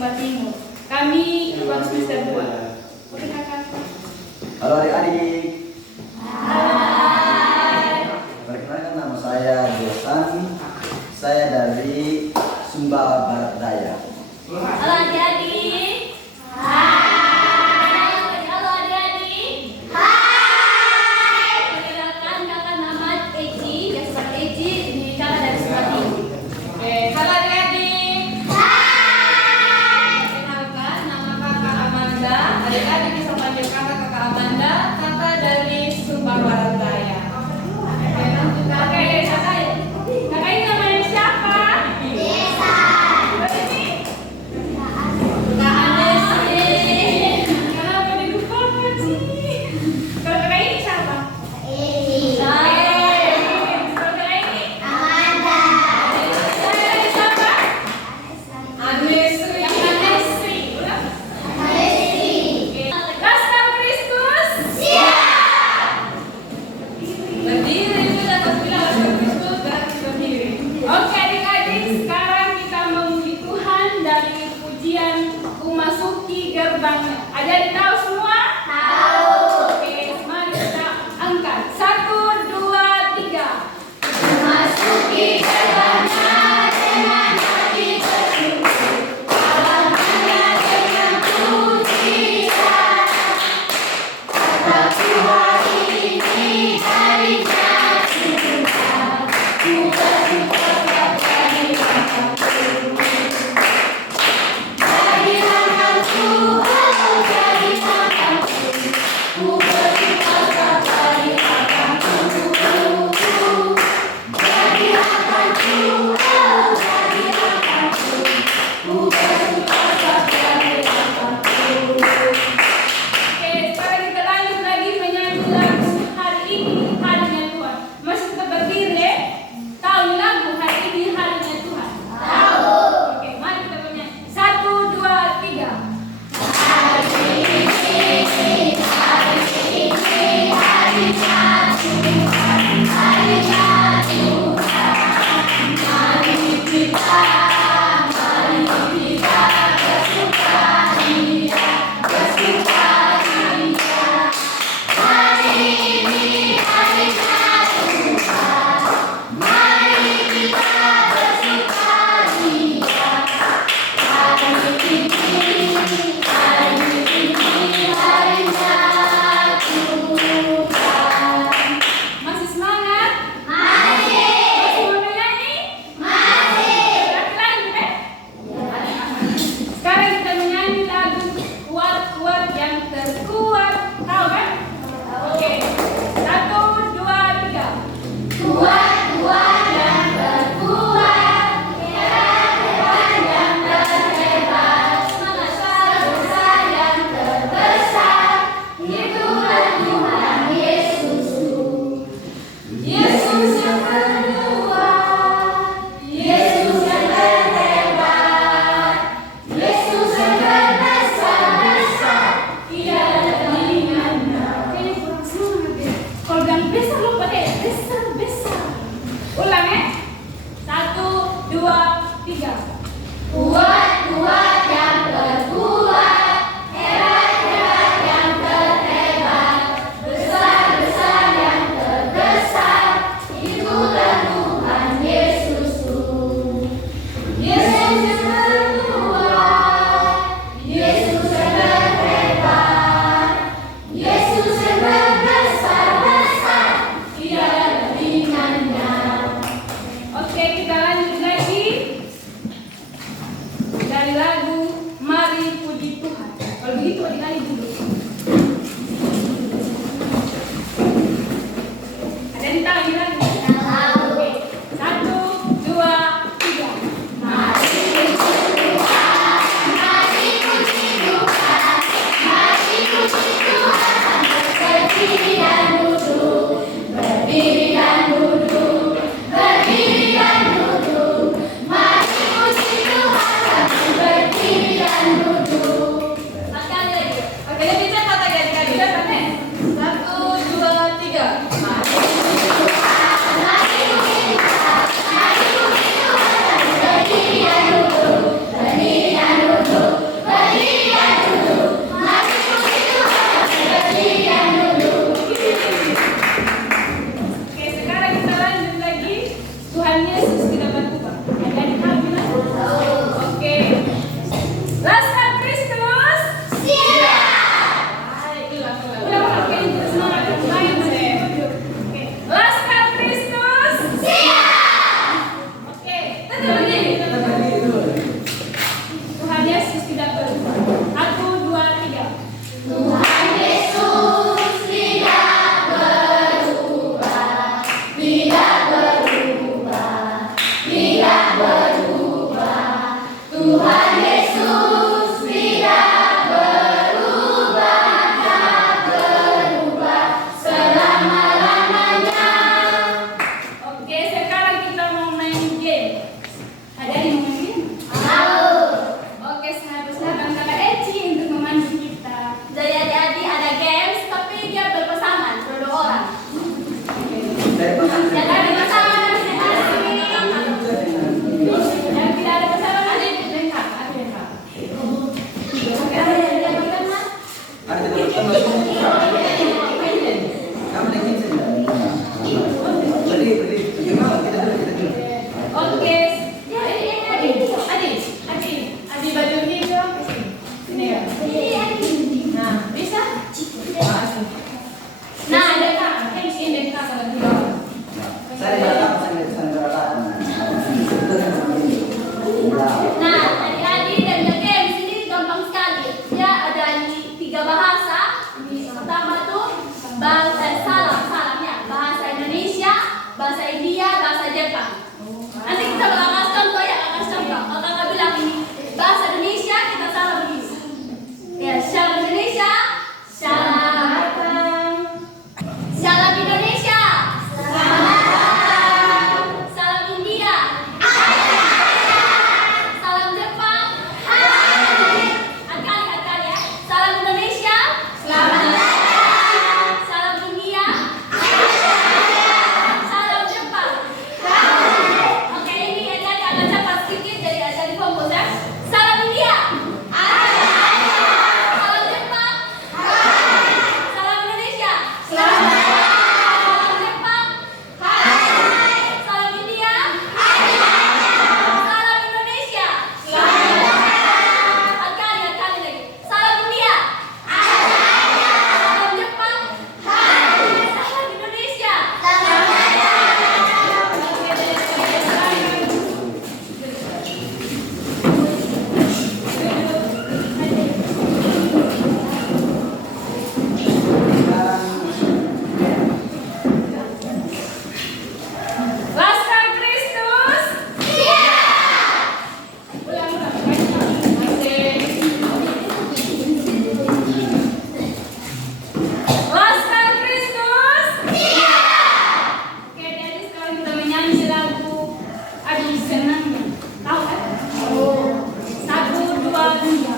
Sumba Timur. Kami baru semester 2. Oke, kakak. Halo adik-adik. Hai. Perkenalkan, nama saya Josan. Saya dari Sumba Barat Daya. Halo adik-adik. Hai. Halo adik-adik. Hai. Perkenalkan, kakak nama Eci, biasa Eci, ini kakak dari Sumba Timur. Oke, halo adik-adik. Hai. Perkenalkan, nama kakak Amanda. Adik-adik bisa panggil kakak Amanda, kakak dari Sumba Barat Daya. Oke, kakak ini namanya siapa? Desa. Ini? Kak Anesi. Kenapa dilupakan sih? Kalau kakak ini siapa? Kalau kakak ini? Amanda. Saya siapa? Anesi. Anesi. Ulang. Anesi. Laskar Kristus. Siap. Berdiri sudah, pas bilang Laskar Kristus berarti berdiri. Oke adik-adik, sekarang kita memuji Tuhan dari pujian Memasuki Gerbangnya. Adik-adik tahu semua? Tahu. Oke, mari kita angkat. 1, 2, 3. Memasuki gerbangnya dengan hati bersyukur, halamannya dengan pujian. Tetapi hari ini harinya sudah, ku bersyukur dari hatiku. Dari hatiku, oh dari hatiku, ku bersyukur dari hatiku. Dari hatiku, oh dari hatiku, ku bersyukur dari hatiku. Oke, sekarang kita lanjut lagi menyanyi lagu hari ini harinya Tuhan. Masih tetap berdiri deh. Tahu lagu hari ini harinya Tuhan? Tahu. Oke, mari kita menyanyi. 1, 2, 3. Masih semangat? Masih. Masih mau menyanyi? Masih. Berarti lanjut deh. Sekarang kita menyanyi lagu Kuat-Kuat yang Terkuat. Tahu kan? Oke. 1, 2, 3. Kuat-kuat yang terkuat, hebat yang terhebat, besar yang terbesar, itulah Tuhan Yesusku. Yesus yang terkuat, Yesus yang terhebat, Yesus yang terbesar-besar, tiada tandingannya. Kayaknya kurang semangat ya. Kalau bilang besar lupa deh, besar-besar. Ulang ya. 1, 2, 3. Kuat-kuat yang terkuat, hebat-hebat yang terhebat, besar-besar yang terbesar, itulah Tuhan Yesusku. Yesus yang terkuat, Yesus yang terhebat, Yesus yang terbesar-besar, tiada tandingannya. Oke, kita lanjut lagi dari lagu Mari Puji Tuhan. Kalau begitu adik-adik dulu. Ada yang tahu ini lagu? Tahu. Oke. 1, 2, 3. Mari puji Tuhan, mari puji Tuhan, mari puji Tuhan. Berdiri dan duduk, berdiri dan duduk, berdiri dan duduk. Mari puji Tuhan, berdiri dan duduk. Sekali lagi. Oke, lebih Oke. Adi baju ini dong. Ini ya. Nah, bisa? Nah, ada kak. Ini kak kalau dulu. Nah, adik-adik dan kakek di sini gampang sekali. Dia ada di 3 bahasa. Pertama tuh salamnya bahasa Indonesia, bahasa India, bahasa Jepang. Nanti kita bakal kasih contoh ya, kasih contoh. Kalau kakak bilang ini bahasa Indonesia, kita salam begini. Ya, salam Indonesia, salam. Salam Indonesia, salam India, salam Jepang, akali ya. Salam Indonesia, salam India, salam Jepang. Oke, ini adik-adik agak cepat sedikit jadi ada di fokus ya. Salam India, salam Jepang, salam Indonesia, salam Jepang, salam India, salam Indonesia. Akali lagi. Salam India, salam Jepang, salam Indonesia. Laskar Kristus. Ulang. Laskar Kristus. Oke, jadi sekarang kita menyanyi lagu Aduh Senang. Tahu kan? 1, 2, 3.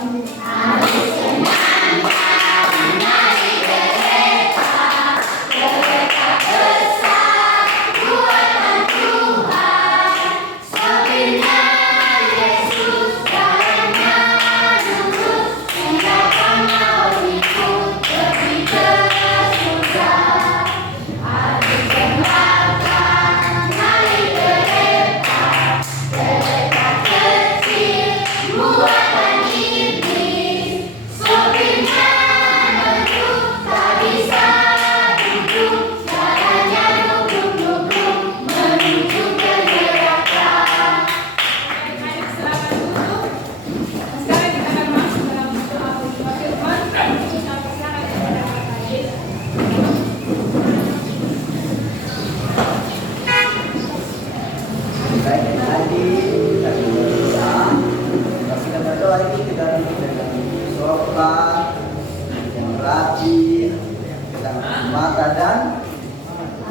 Mata dan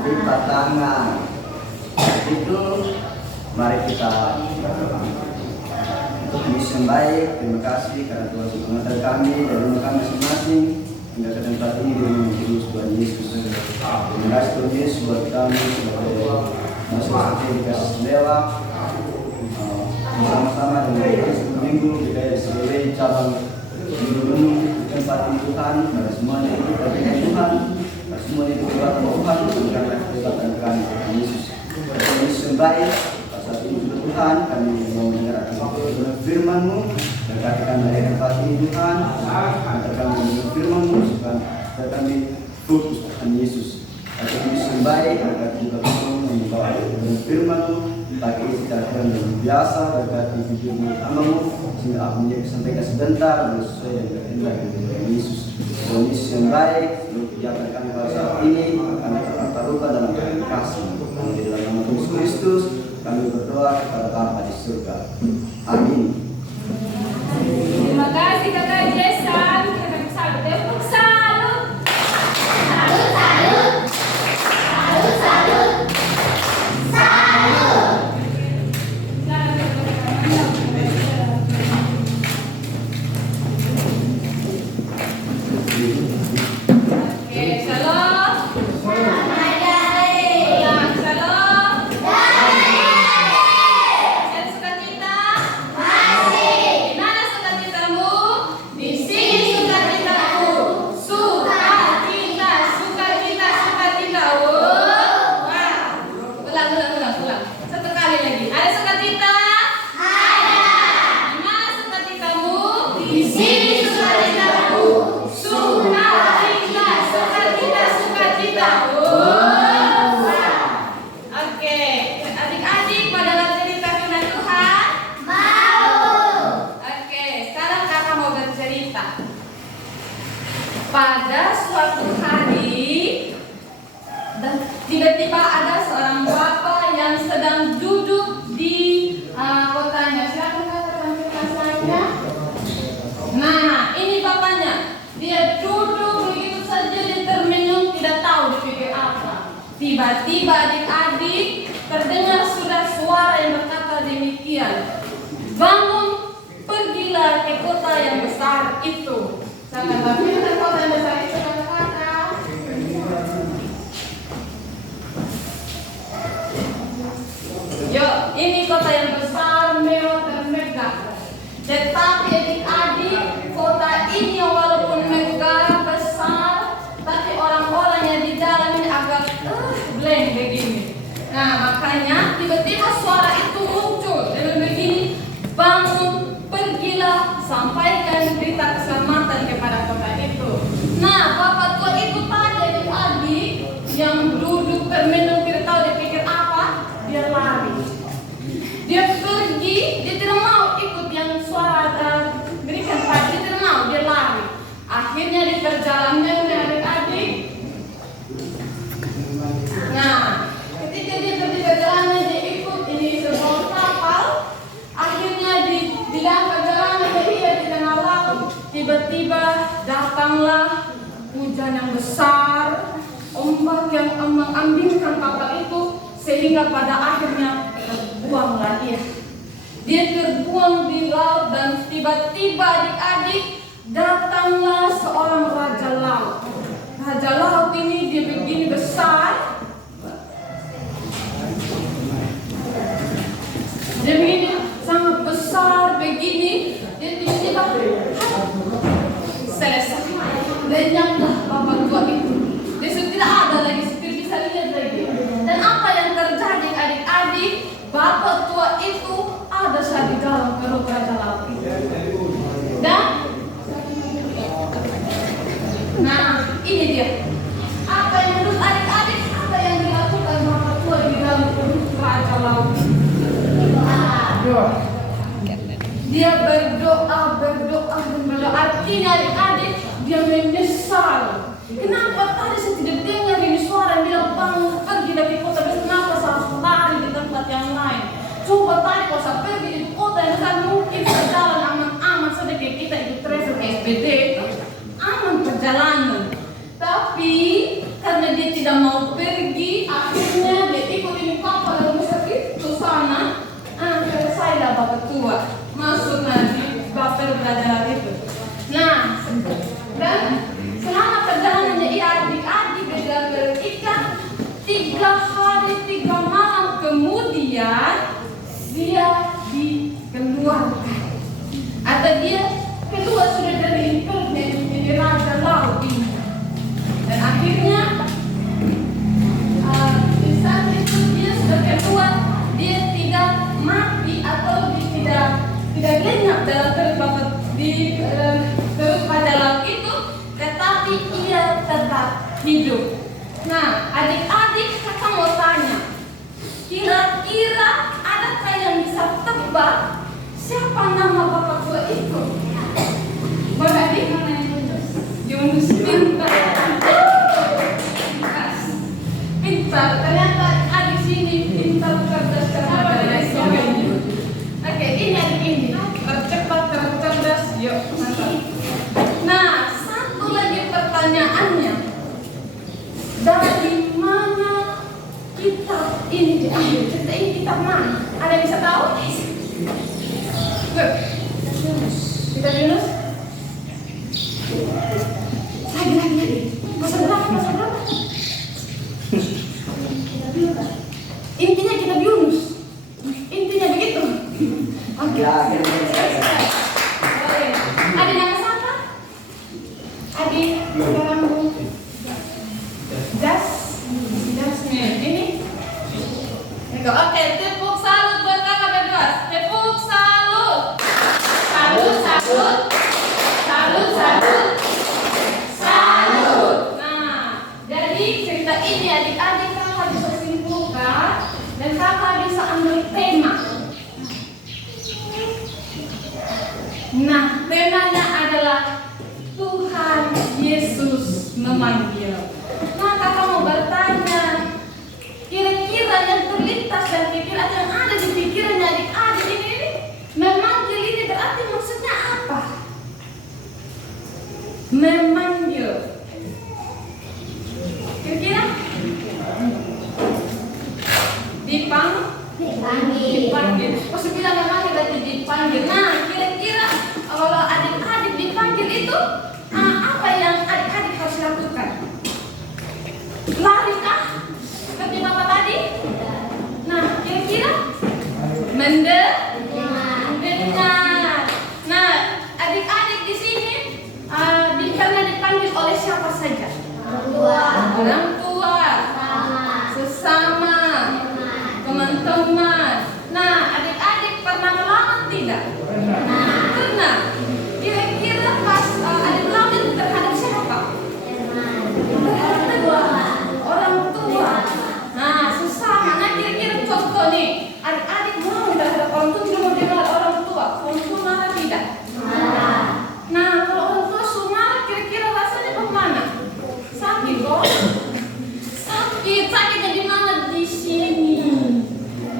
lipat tangan. Itu mari kita berdoa. Untuk misi yang baik, terima kasih karena Tuhan sudah mengantar kami dari rumah kami masing-masing hingga ke tempat ini di nama Tuhan Yesus. Terima kasih Tuhan Yesus buat kami sebagai masing-masing dikasih sendela bersama-sama dengan Yesus minggu di sebagai cabang minggu tempat Tuhan, pada semuanya itu dengan Tuhan, pada semuanya itu kekuatan Tuhan, berikanlah kekuatan kami Yesus. Yesus yang baik, saat ini Tuhan, kami mau menyerahkan firman-Mu, berkatakan dari tempat ini Tuhan, agar kami mendengar firman-Mu, supaya kami fokus pada Yesus. Agar Yesus yang baik, agar juga Tuhan membawa firman-Mu, bagi secara yang biasa, berkati hidupmu amamu, sehingga aku menjadi sampaikan sebentar, sesuai dengan kehendak dari Yesus. Tuhan Yesus yang baik, kegiatan kami pada saat ini, kami terluka dalam kasih. Di dalam nama Tuhan Yesus Kristus, kami berdoa kepada Bapa di surga. Amin. Terima kasih Kakak Jason. Kita salut. Tepuk salut. Salut, salut. Salut, salut. Salut. Oke, shalom. Ulang, shalom. Masih sukacita? Masih. Di mana sukacitamu? Di sini sukacitamu. Suka. Di sini sukacitaku, sukacita, sukacita, sukacita. Oke, adik-adik pada mau cerita firman Tuhan? Mau. Oke, sekarang kakak mau bercerita. Pada suatu hari, dan tiba-tiba ada seorang bapak yang sedang duduk di kotanya. Silakan kakak tampilkan slide-nya. Nah, ini bapaknya. Dia duduk begitu saja, dia termenung, tidak tahu dipikir apa. Tiba-tiba adik-adik terdengar sudah suara yang berkata demikian. Bangun, pergilah ke kota yang besar itu. Sangat tampilkan kota yang besar itu kakak-kakak. Yuk, ini kota yang besar, mewah dan megah. Tetapi adik-adik, kota ini walaupun megah, besar, tapi orang-orang yang di dalam ini agak blank begini. Nah, makanya tiba-tiba suara itu muncul dengan begini, bangun, pergilah, sampaikan berita keselamatan kepada kota itu. Nah, bapak tua itu tadi adik-adik yang duduk termenung, tidak tahu dia pikir apa, dia lari. Dia pergi, dia tidak mau ikut yang suara berikan pagi, dia tidak mau, dia lari. Akhirnya di perjalanannya adik-adik. Nah, ketika dia pergi perjalanan, dia ikut ini sebuah kapal. Akhirnya di dalam perjalanan dia di tengah laut. Tiba-tiba datanglah hujan yang besar, ombak yang mengambingkan kapal itu, sehingga pada akhirnya terbuanglah dia. Dia terbuang di laut dan tiba-tiba adik-adik datanglah seorang raja laut. Raja laut ini dia begini besar. Dia begini sangat besar begini. Dia tiba-tiba selesai. Lenyaplah bapak tua itu. Dia sudah tidak ada lagi, seperti bisa lihat lagi. Dan apa yang terjadi adik-adik? Bapak tua itu ada saat di dalam perut raja laut itu. Dan nah, ini dia. Apa yang menurut adik-adik? Apa yang dilakukan bapak tua di dalam perut raja laut? Dia berdoa. Artinya adik-adik, dia menyesal. Kenapa tadi saya tidak dengar ini suara yang bilang bangun pergi dari kota besar? Kenapa saya harus lari di tempat yang lain? Coba tadi kalau saya pergi di kota yang besar mungkin berjalan aman-aman saja kayak kita ikut travel ke SPD, aman perjalanan. Tapi karena dia tidak mau pergi, akhirnya dia ikut ini kapal yang besar itu sana. Selesailah bapak tua masuk nanti baper belajar itu. Nah, dan selama perjalanannya adik-adik beda berikan 3 hari 3 malam kemudian dia dikeluarkan. Atau dia kedua sudah dari impermen menjadi raja laut ini. Dan akhirnya di saat itu dia sudah keluar, dia tidak mati atau dia tidak lenyap dalam perut di perut raja laut itu, tetapi ia tetap hidup. Nah, adik-adik kakak mau tanya, kira-kira adakah yang bisa tebak siapa nama bapak tua itu? Boleh adik? Yunus pintar. Pintar, ternyata adik sini pintar, cerdas, cerdas. Oke, ini adik ini tercepat, tercerdas. Yuk, mantap. Nah, satu lagi pertanyaannya, dari mana kitab ini diambil? Cerita ini kitab mana? Ada yang bisa tahu? Kitab Yunus? Lagi. Pasal berapa? Intinya kitab Yunus. Intinya begitu. Oke. Ada nama siapa? Adik sekarang Bu. Jasmine. Ini. Oke, tepuk salut buat kakak berdua. Tepuk salut. Salut. ini adik-adik kakak bisa simpulkan dan kakak bisa ambil tema. Nah, temanya adalah Tuhan Yesus memanggil. Nah, kakak mau bertanya, kira-kira yang terlintas dan pikiran yang ada di pikirannya adik-adik ini memanggil ini berarti maksudnya apa? Memanggil. Kira-kira? Dipanggil. Pas bilang memanggil berarti dipanggil. Nah, kira-kira kalau adik-adik dipanggil itu apa yang adik-adik harus lakukan? Lari kah? Seperti Bapak tadi? Nah, kira-kira? Mendengar. Nah, adik-adik di sini karena dipanggil oleh siapa saja? Orang tua, sesama, teman-teman. Nah, adik-adik pernah melawan tidak? Pernah. Kira-kira pas adik melawan itu terhadap siapa? Terhadap orang tua. Nah, sesama. Nah, kira-kira contoh nih, adik-adik melawan terhadap orang tua tidak mau dengar orang tua. Orang tua marah tidak? Nah, kalau orang tua marah, kira-kira rasanya bagaimana? Sakit kok? Sakitnya di mana? Di sini.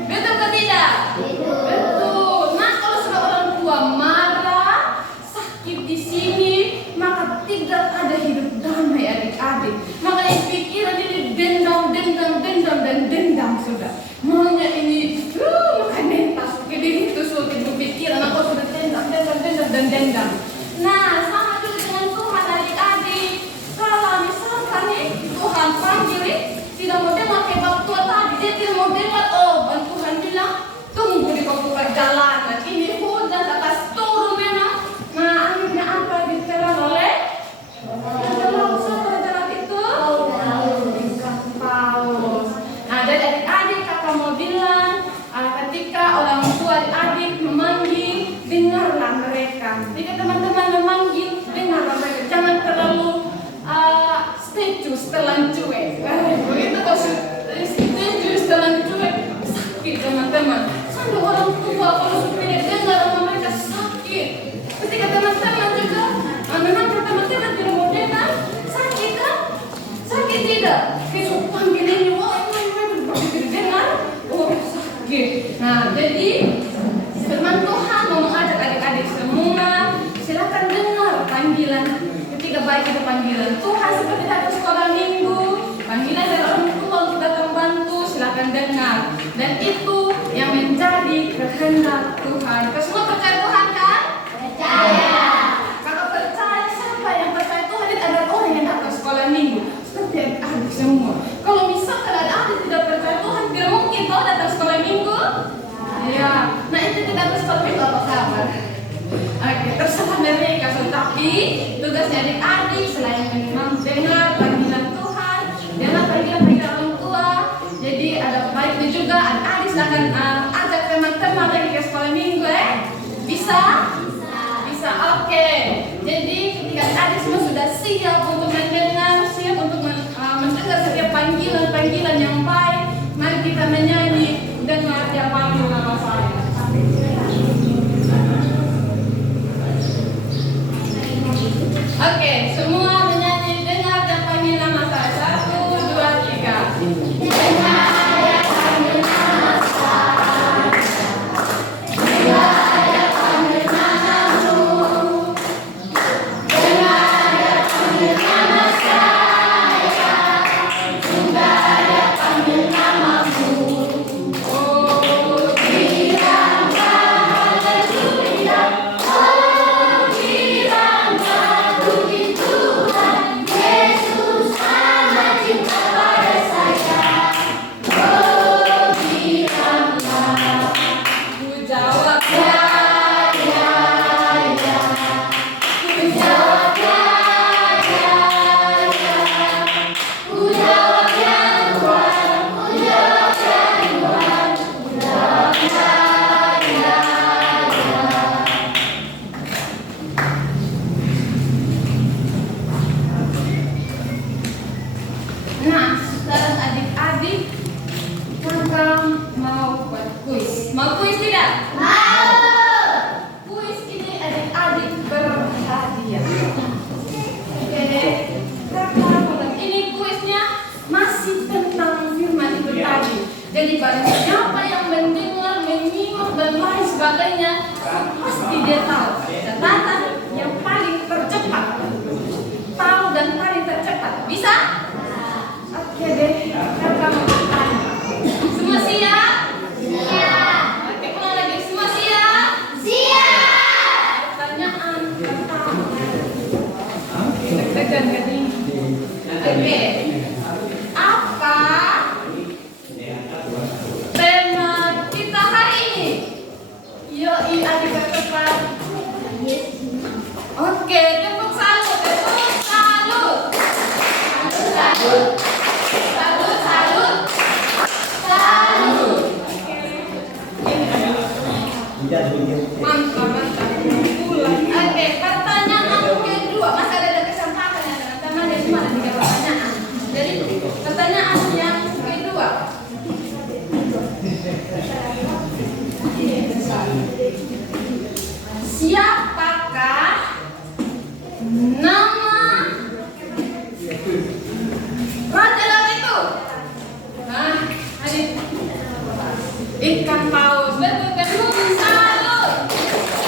Betul atau tidak? Betul. Nah, kalau sudah orang tua marah, sakit di sini, maka tidak ada hidup damai adik-adik. Makanya pikiran ini dendam sudah. Maunya ini, makan mentas. Jadi itu sudah pikiran, aku sudah dendam. Nah, sama juga dengan Tuhan adik-adik. Kalau misalkan nih Tuhan panggil, tidak mau dengar kayak Bapak tua tadi, dia tidak mau dengar. Dan Tuhan bilang, tunggu di perjalanan. Ini hujan atas turun memang. Nah, akhirnya apa ditelan oleh? Saudara itu? Paus. Nah, dari adik-adik kakak mau bilang, ketika orang tua adik memanggil, dengarlah mereka. Jika teman-teman memanggil, dengarlah mereka. Jangan terlalu telan cuek. Begitu kalau status telan cuek, sakit teman-teman. Sampai orang tua kalau sudah dengar sama mereka sakit. Ketika teman-teman juga memang teman-teman tidak mau dengar, sakit kan? Sakit tidak? Besok panggil ini, begitu dengar, sakit. Nah, jadi firman Tuhan mau mengajak adik-adik semua, silakan dengar panggilan. Ketika baik itu panggilan Tuhan seperti datang sekolah minggu, panggilan dari orang tua untuk datang bantu, silakan dengar. Dan itu yang menjadi kehendak Tuhan. Kita semua percaya Tuhan kan? Percaya. Kalau percaya, siapa yang percaya Tuhan itu adalah orang yang datang sekolah minggu. Seperti adik-adik semua. Kalau misalkan ada adik tidak percaya Tuhan, tidak mungkin kau datang sekolah minggu. Ya, nah itu tidak harus sekolah minggu apa kabar? Oke, terserah mereka. Tetapi tugasnya adik-adik selain mendengar panggilan Tuhan, dengar panggilan orang tua. Jadi ada baiknya juga adik-adik silakan ajak teman-teman lagi ke sekolah minggu, Bisa? Bisa. Oke. Jadi ketika adik semua sudah siap untuk mendengar, siap untuk mendengar setiap panggilan yang baik, mari kita menyanyi dengar dia panggil nama saya. Oke, semua menyanyi dengar dan panggil nama saya. 1, 2, 3. Dengar dan panggil nama saya. Dengar dan panggil namamu. Dengar dan panggil nama saya. Dengar dan panggil namamu. Oh, bilang haleluya. Oh, bilang puji Tuhan. sebagainya, pasti dia tahu. Catatan yang paling tercepat, tahu dan paling tercepat. Bisa? Oke deh, kamu bertanya. Semua siap? Siap. Oke, ulang lagi. Semua siap? Siap. Pertanyaan pertama. Deg-degan kan ini? Oke. Apa tema kita hari ini? Yoi, adik cepat. Oke, tepuk salut, tepuk salut. Salut, salut, salut, salut. Mantap, mantap. Oke, pertanyaan kedua. Masih ada kesempatan ya teman-teman. Ada cuma ada 3 pertanyaan. Jadi pertanyaan yang kedua. Siapakah nama raja laut itu? Nah, adik. Ikan paus. Betul, betul. Salut.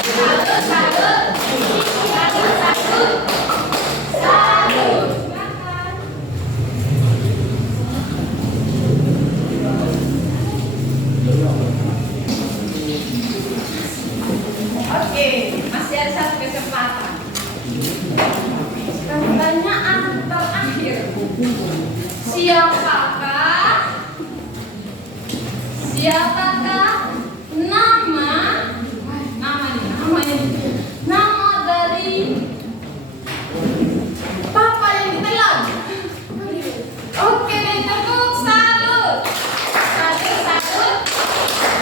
Salut, salut. Salut, salut. Salut. Silakan. Oke, masih ada 1 kesempatan. Pertanyaan terakhir. Siapakah nama dari papa yang ditelan? Oke, tepuk salut. Salut, salut.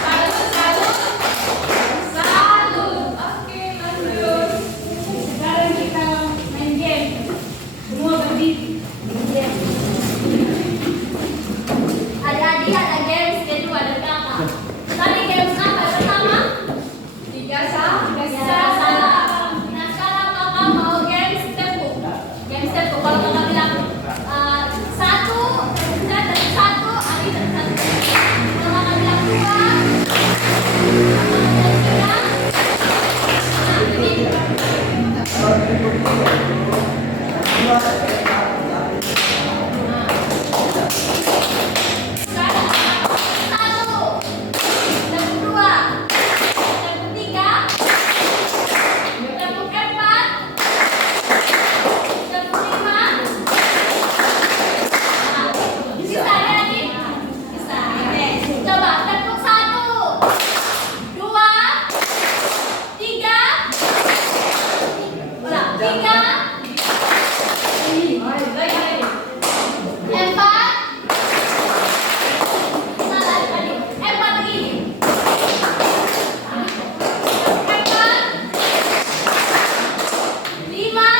Salut, salut. Salut. Oke, lanjut. Sekarang kita main game. Semua berdiri. Adik-adik ada games kedua dan kakak. Tadi games apa pertama? 3 sampai Salah. Nah sekarang kakak mau games tepuk. Games tepuk kalau kakak bilang 1, saya dari 1, adik dari 1. Kalau kakak bilang 2, kakak dari 3. Nah sekarang 1, tepuk 2, tepuk 3, tepuk 4, tepuk 5. Bisa ya adik? Bisa. Oke. Coba tepuk 1, 2, 3. Ulang. 3, 4. Salah tadi. 4 lagi. 4, 5.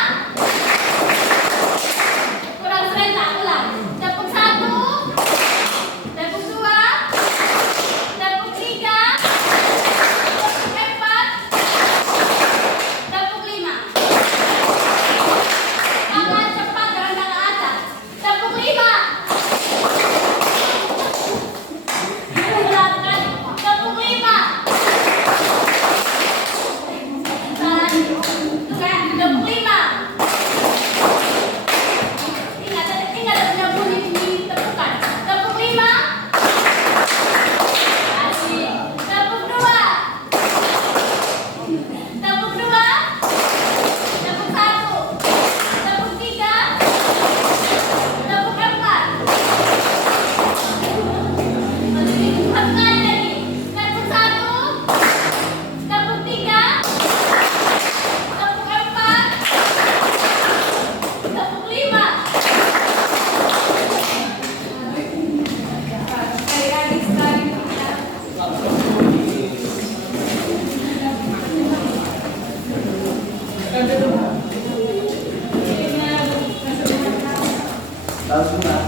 Kurang serentak. Ulang. Tepuk 1, tepuk 2, tepuk 3, tepuk 4, tepuk 5. Tangan cepat dengan tangan atas. Tepuk 5. Ulang kali. Tepuk 5. Salah. Tuh kan, tepuk 5. Ingat ada bunyi ditepukan. Tepuk 5. Asik. Tepuk 2. Tepuk 2. Tepuk 1. Tepuk 3. Tepuk 4. Satu kali lagi. Tepuk 1. Tepuk 3. Tepuk 4. Tepuk 5. adik-adik sekali. Tahu semua.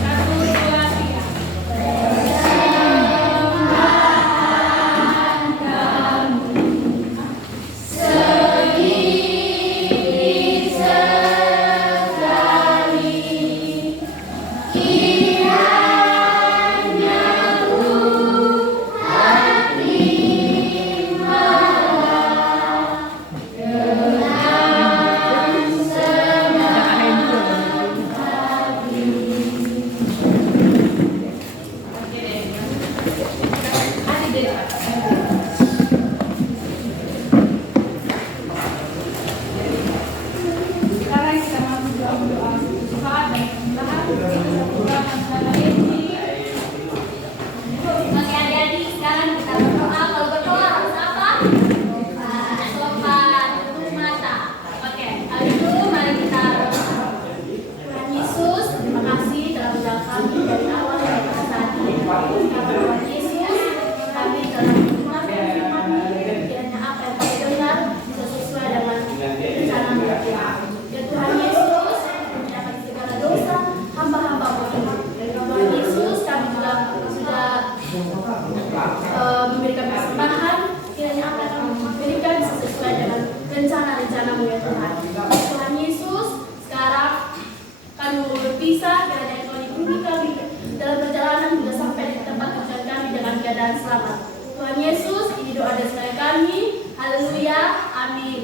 1, 2, 3. Kiranya Tuhan rencana-Mu ya Tuhan. Tuhan Yesus, sekarang kami mau berpisah, kiranya Engkau lindungi kami dalam perjalanan hingga sampai di tempat tujuan kami dengan keadaan selamat. Tuhan Yesus, ini doa dan sekali kami. Haleluya, amin.